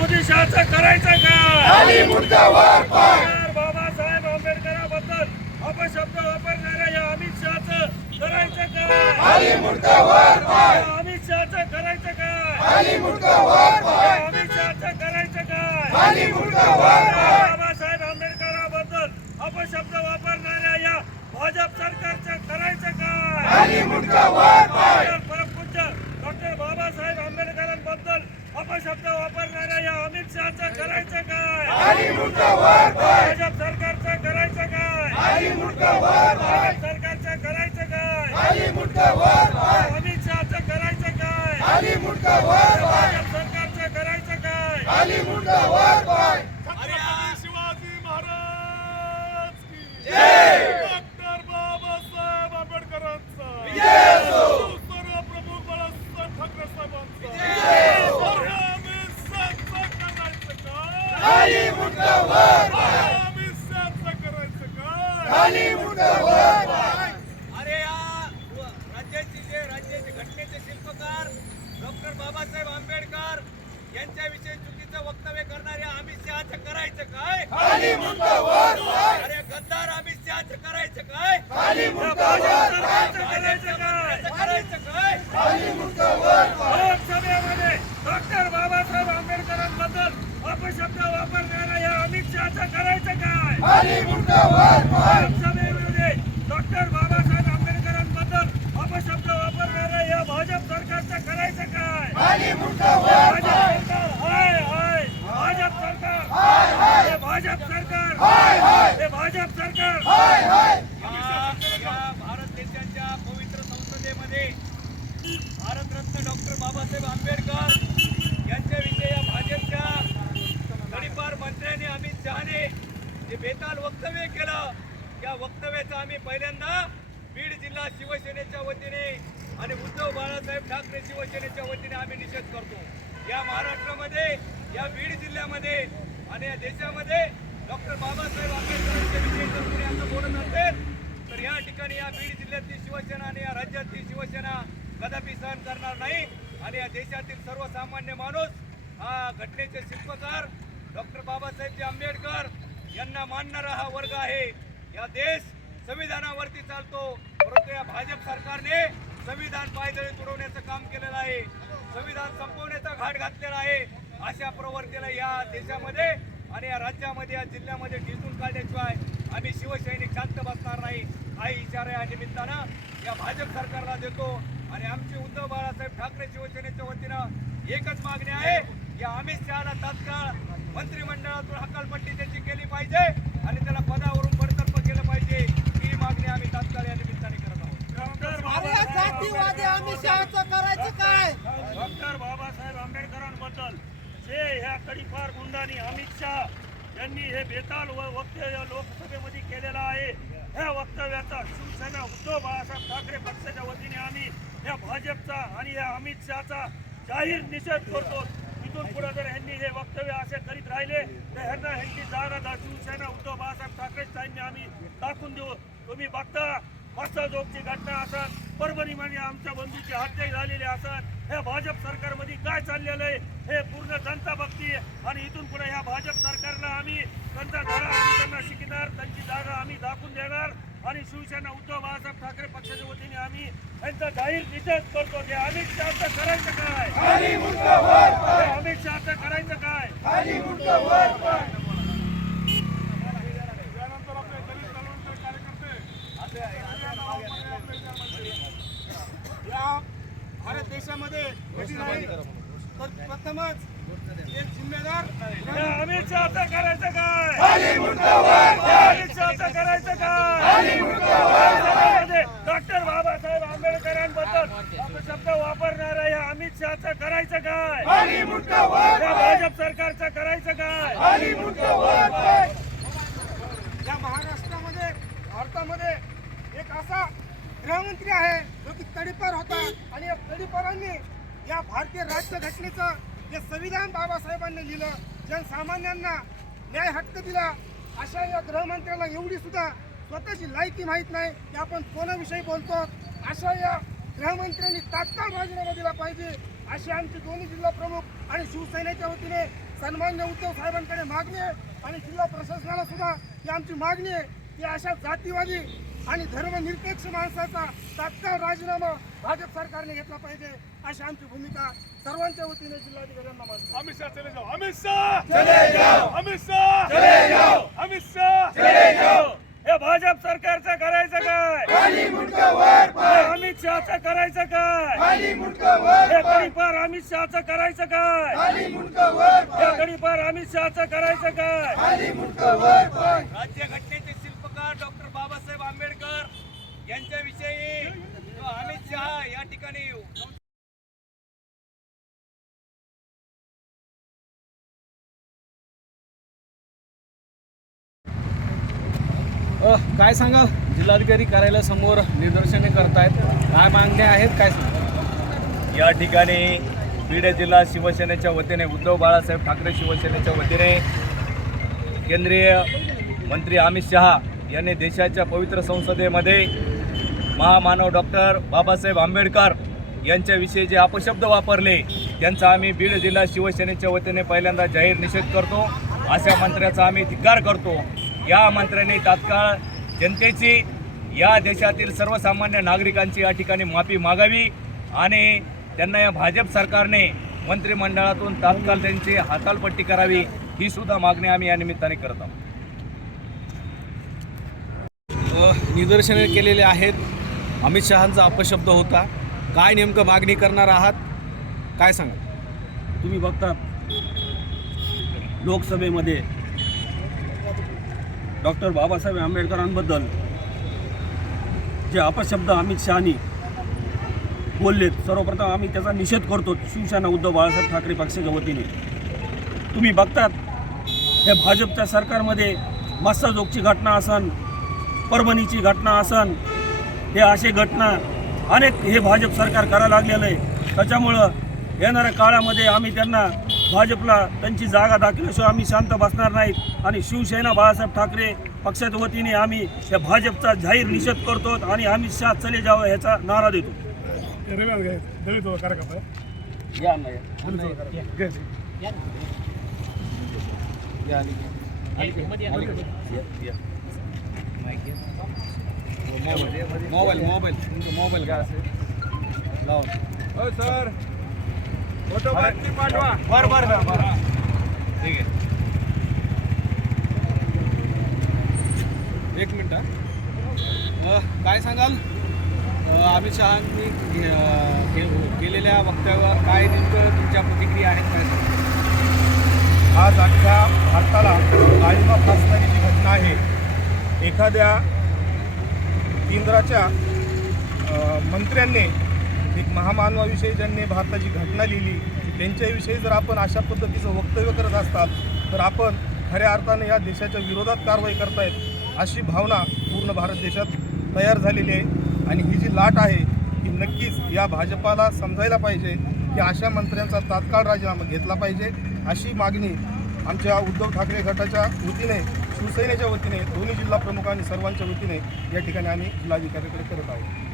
मोदी शहाचं करायचं काय बाबासाहेब आंबेडकरांबद्दल अपशब्द वापरणाऱ्या या अमित शहाचं करायचं काय या अमित शहाचं करायचं काय या अमित शहाचं करायचं काय बाबासाहेब आंबेडकरांबद्दल अपशब्द वापरणाऱ्या या भाजप सरकारचं करायचं काय खाली मुंडका वर पाय डॉक्टर परमपूज्य डॉक्टर बाबासाहेब आंबेडकरांबद्दल अपशब्द वापरणाऱ्या या अमित शहाचं करायचं काय खाली मुंडका वर पाय भाजप सरकारचं करायचं काय खाली मुंडका वर पाय भाजप सरकारचं करायचं काय खाली मुंडका वर पाय अमित शहाचं करायचं काय खाली मुंडका वर पाय भाजप सरकारचं करायचं काय खाली मुंडका वर पाय छत्रपती शिवाजी महाराज की जय डॉक्टर बाबासाहेब आंबेडकरांचा विजय असो. सर्व प्रमुख बाळासाहेब ठाकरे साहेबांचा विजय असो. आम्ही साजरं करायचं काय खाली मुंडका वर पाय आम्ही साजरं करायचं पाय अरे या राज्याचे जे राज्याचे घटनेचे शिल्पकार डॉक्टर बाबासाहेब आंबेडकर यांच्याविषयी चुकीचं वक्तव्य करणाऱ्या अमित शहाचं करायचं काय? अरे गद्दार अमित शहाचं करायचं काय? करायचं काय? लोकसभेमध्ये डॉक्टर बाबासाहेब आंबेडकरांबद्दल अपशब्द वापरणाऱ्या या अमित शहाचं करायचं काय खाली मुंडका वर पाय लोकसभेमध्ये डॉक्टर बाबासाहेब आंबेडकरांबद्दल अपशब्द वापरणाऱ्या या भाजप सरकारचं करायचं काय? भाजप सरकार हाय हाय! भाजप सरकार! हाय हाय! भाजप सरकार! हाय हाय! हे भाजप सरकार! हाय हाय! या या भारत देशाच्या पवित्र संसदेमध्ये भारतरत्न डॉक्टर बाबासाहेब आंबेडकर यांच्याविषयी या भाजपच्या तडीपार मंत्र्यांनी अमित शहाने जे बेताल वक्तव्य केलं. या वक्तव्याचा आम्ही पहिल्यांदा बीड जिल्हा शिवसेनेच्या वतीने आणि उद्धव बाळासाहेब ठाकरे शिवसेनेच्या वतीने आम्ही निषेध करतो. या महाराष्ट्रामध्ये या बीड जिल्ह्यामध्ये आणि या देशामध्ये डॉक्टर बाबासाहेब आंबेडकरांच्या विषयी जर यांचं असं बोलत असेल तर या ठिकाणी या बीड जिल्ह्यातली शिवसेना आणि या राज्यातली शिवसेना कदापि सहन करणार नाही. आणि या देशातील सर्वसामान्य माणूस हा घटनेचे शिल्पकार डॉक्टर बाबासाहेबजी आंबेडकर यांना मानणारा हा वर्ग आहे. या देश संविधानावरती चालतो. परंतु या भाजप सरकारने संविधान पायदळी तुडवण्याचं काम केलेलं आहे. संविधान संपवण्याचा घाट घातलेला आहे. अशा प्रवृत्तीला या देशामध्ये आणि या राज्यामध्ये या जिल्ह्यामध्ये ढिसून काढल्याशिवाय आम्ही शिवसैनिक शांत बसणार नाही. काही इशारा या निमित्तानं या भाजप सरकारला देतो. आणि आमची उद्धव बाळासाहेब ठाकरे शिवसेनेच्या वतीनं एकच मागणी आहे. या अमित शहाला तात्काळ मंत्रिमंडळातून हकालपट्टी त्याची केली पाहिजे आणि त्याला पदावरून बडतर्फ केलं पाहिजे. ही मागणी आम्ही तात्काळ या निमित्ताने करत आहोत. करायचं काय? डॉक्टर बाबासाहेब आंबेडकरांबद्दल. जे ह्या तडीपार गुंडांनी अमित शहा यांनी हे बेताल व वक्तव्य लोकसभेमध्ये केलेलं आहे. ह्या वक्तव्याचा शिवसेना उद्धव बाळासाहेब ठाकरे पक्षाच्या वतीने आम्ही या भाजपचा आणि या अमित शहाचा जाहीर निषेध करतो. इथून पुढे जर ह्यांनी हे वक्तव्य असे करीत राहिले. तर ह्यांना ह्यांची जागा दा शिवसेना उद्धव बाळासाहेब ठाकरे साहेबांनी आम्ही दाखवून देऊ. तुम्ही बघता मस्ताजोगची घटना असत परभणीमध्ये आमच्या बंधूची हत्या झालेली असत ह्या भाजप सरकारमध्ये काय चाललेलं आहे? हे पूर्ण जनता बघती आणि इथून पुढे ह्या भाजप सरकारला आम्ही त्यांचा धडा आम्ही त्यांना शिकणार त्यांची जागा आम्ही दाखवून देणार आणि शिवसेना उद्धव बाळासाहेब ठाकरे पक्षाच्या वतीने आम्ही यांचा जाहीर निषेध करतो की अमित शहाचं करायचं काय? अमित शहाचं करायचं काय खाली मुंडका वर पाय त्यानंतर आपले दलित तळवंतर कार्यकर्ते या भारत देशामध्ये कठीण आहे तर प्रथमच एक जिम्मेदार हे अमित शहाचं करायचं काय खाली मुंडका वर पाय अमित शहाचं करायचं काय लोकसभेमध्ये डॉक्टर बाबासाहेब आंबेडकरांबद्दल शब्द वापरणाऱ्या या अमित शहाचं करायचं काय खाली मुंडका वर या पाय भाजप सरकारचं करायचं काय खाली मुंडका वर पाय या महाराष्ट्रामध्ये भारतामध्ये एक असा गृहमंत्री आहे जो की तडीपार होता. आणि या तडीपारांनी या भारतीय राज्यघटनेचं जे संविधान बाबासाहेबांनी लिहिलं जनसामान्यांना न्याय हक्क दिला अशा या गृहमंत्र्याला एवढी सुद्धा स्वतःची लायकी माहीत नाही की आपण कोणाविषयी बोलतो. अशा या गृहमंत्र्यांनी तात्काळ राजीनामा दिला पाहिजे अशी आमचे दोन्ही जिल्हा प्रमुख आणि शिवसेनेच्या वतीने सन्मान्य उद्धव साहेबांकडे मागणी आहे. आणि जिल्हा प्रशासनाला सुद्धा ही आमची मागणी आहे की अशा जातीवादी आणि धर्मनिरपेक्ष माणसाचा तात्काळ राजीनामा भाजप सरकारने घेतला पाहिजे अशी आमची भूमिका सर्वांच्या वतीने जिल्हाधिकाऱ्यांना मांडतो अमित शाह चले जाओ. अमित शाह! चले जाओ! अमित शाह! चले जाओ! अमित शाह! चले जाओ! हे भाजप सरकारचं करायचं काय? अमित शहाचं करायचं काय? हे गडीपार अमित शहाचं करायचं काय? हे गडीपार अमित शहाचं करायचं काय? खाली मुंडका वर पाय राज्यघटनेचे शिल्पकार डॉक्टर बाबासाहेब आंबेडकर यांच्याविषयी जो अमित शहा या ठिकाणी अ, काय सांगाल? जिल्हाधिकारी कार्यालयासमोर निदर्शने करतायत. काय मागण्या आहेत? काय सांगाल? या ठिकाणी बीड जिल्हा शिवसेनेच्या वतीने उद्धव बाळासाहेब ठाकरे शिवसेनेच्या वतीने केंद्रीय मंत्री अमित शहा यांनी देशाच्या पवित्र संसदेमध्ये महामानव डॉक्टर बाबासाहेब आंबेडकर यांच्याविषयी जे अपशब्द वापरले त्यांचा आम्ही बीड जिल्हा शिवसेनेच्या वतीने पहिल्यांदा जाहीर निषेध करतो. अशा मंत्र्याचा आम्ही धिक्कार करतो. या मंत्र्यांनी तात्काळ जनतेची या देशातील सर्वसामान्य नागरिकांची या ठिकाणी माफी मागावी आणि त्यांना या भाजप सरकारने मंत्रिमंडळातून तात्काळ त्यांची हातालपट्टी करावी ही सुद्धा मागणी आम्ही या निमित्ताने करत आहोत. निदर्शने केलेले आहेत. अमित शहांचा अपशब्द होता. काय नेमकं मागणी करणार आहात? काय सांगा तुम्ही बघतात लोकसभेमध्ये डॉक्टर बाबासाहेब आंबेडकरांबद्दल जे अपशब्द अमित शहानी बोललेत सर्वप्रथम आम्ही त्याचा निषेध करतो शिवसेना उद्धव बाळासाहेब ठाकरे पक्षाच्या वतीने. तुम्ही बघतात हे भाजपच्या सरकारमध्ये मस्साजोगची घटना असन परभणीची घटना असन हे असे घटना अनेक हे भाजप सरकार करायला लागलेलं आहे त्याच्यामुळं येणाऱ्या काळामध्ये आम्ही त्यांना भाजपला त्यांची जागा दाखवल्याशिवाय आम्ही शांत बसणार नाहीत आणि शिवसेना बाळासाहेब ठाकरे पक्षाच्या वतीने आम्ही या भाजपचा जाहीर निषेध करतो आणि आम्ही शहा चले जावं ह्याचा नारा देतो या या. मोबाईल मोबाईल तुमचं मोबाईल काय असेल लावा सर फोटो पाठवा बर बर बर ठीक आहे एक मिनिट काय सांगाल अमित शहांनी केलेल्या वक्तव्यावर काय नेमकं तुमच्या प्रतिक्रिया आहेत काय आज अख्ख्या भारताला गाळीमा फासणारी जी घटना आहे एखाद्या केंद्राच्या मंत्र्यांनी एक महामानवाविषयी ज्यांनी भारताची घटना लिहिली त्यांच्याविषयी जर आपण अशा पद्धतीचं वक्तव्य करत असतात तर आपण खऱ्या अर्थाने या देशाच्या विरोधात कारवाई करतायत अशी भावना पूर्ण भारत देशात तयार झालेली आहे. आणि ही जी लाट आहे ही नक्कीच या भाजपाला समजायला पाहिजे की अशा मंत्र्यांचा तात्काळ राजीनामा घेतला पाहिजे अशी मागणी आमच्या उद्धव ठाकरे गटाच्या वतीने शिवसेनेच्या वतीने दोन्ही जिल्हा प्रमुख आणि सर्वांच्या वतीने या ठिकाणी आम्ही जिल्हाधिकाऱ्याकडे करत आहोत.